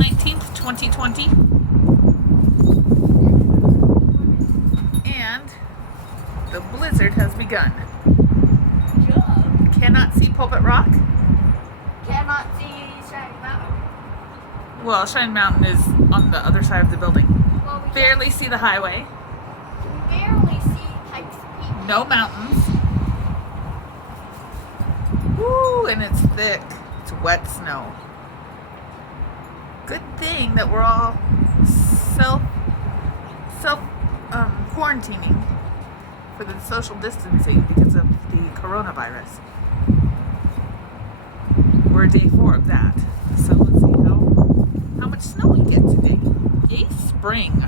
19th, 2020. And the blizzard has begun. Cannot see Pulpit Rock. Cannot see Shaggy Mountain. Well, Shine Mountain is on the other side of the building. Well, we Barely see the highway. can barely see Pikes Peak. No mountains. Woo, and it's thick. It's wet snow. Good thing that we're all self quarantining for the social distancing because of the coronavirus. We're day 4 of that. So let's see how much snow we get today. Yay, spring.